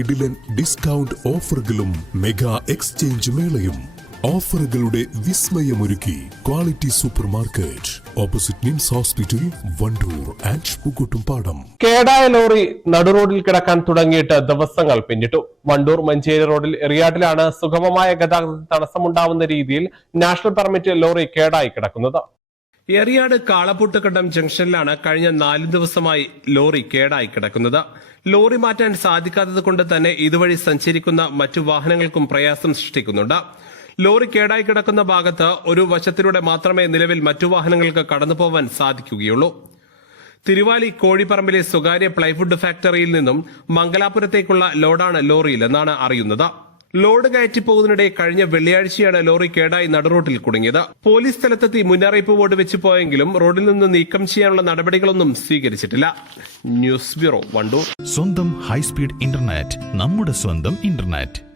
കിടിലൻ ഡിസ്കൗണ്ട് ഓഫറുകളും mega exchange മേളയും. ഓഫറുകളുടെ വിസ്മയമൊരുക്കി quality super market opposite Nims hospital Wandoor and Pookkottumpadam കേടായ ലോറി നടുറോഡിൽ കിടക്കാൻ തുടങ്ങിയിട്ട് ദിവസങ്ങൾ പിന്നിട്ടു. വണ്ടൂർ മഞ്ചേരി റോഡിൽ എറിയാട്ടിലാണ് സുഗമമായ ഗതാഗത തടസ്സമുണ്ടാവുന്ന രീതിയിൽ നാഷണൽ പെർമിറ്റ് ലോറി കേടായി കിടക്കുന്നത്. എറിയാട് കാളപ്പൂട്ടുകണ്ടം ജംഗ്ഷനിലാണ് കഴിഞ്ഞ നാല് ദിവസമായി ലോറി കേടായി കിടക്കുന്നത്. ലോറി മാറ്റാൻ സാധിക്കാത്തത് കൊണ്ട് തന്നെ ഇതുവഴി സഞ്ചരിക്കുന്ന മറ്റു വാഹനങ്ങൾക്കും പ്രയാസം സൃഷ്ടിക്കുന്നുണ്ട്. ലോറി കേടായി കിടക്കുന്ന ഭാഗത്ത് ഒരു വശത്തിലൂടെ മാത്രമേ നിലവിൽ മറ്റു വാഹനങ്ങൾക്ക് കടന്നുപോവാൻ സാധിക്കുകയുള്ളൂ. തിരുവാലി കോഴിപ്പറമ്പിലെ സ്വകാര്യ പ്ലൈവുഡ് ഫാക്ടറിയിൽ നിന്നും മംഗലാപുരത്തേക്കുള്ള ലോഡാണ് ലോറിയിലെന്നാണ് അറിയുന്നത്. ലോഡ് കയറ്റി പോകുന്നതിനിടെ കഴിഞ്ഞ വെള്ളിയാഴ്ചയാണ് ലോറി കേടായി നടുറോട്ടിൽ കുടുങ്ങിയത്. പോലീസ് സ്ഥലത്തെത്തി മുന്നറിയിപ്പ് ബോർഡ് വെച്ച് പോയെങ്കിലും റോഡിൽ നിന്ന് നീക്കം ചെയ്യാനുള്ള നടപടികളൊന്നും സ്വീകരിച്ചിട്ടില്ല. News bureau Wandoor. സ്വന്തം ഹൈസ്പീഡ് ഇന്റർനെറ്റ് നമ്മുടെ സ്വന്തം ഇന്റർനെറ്റ്.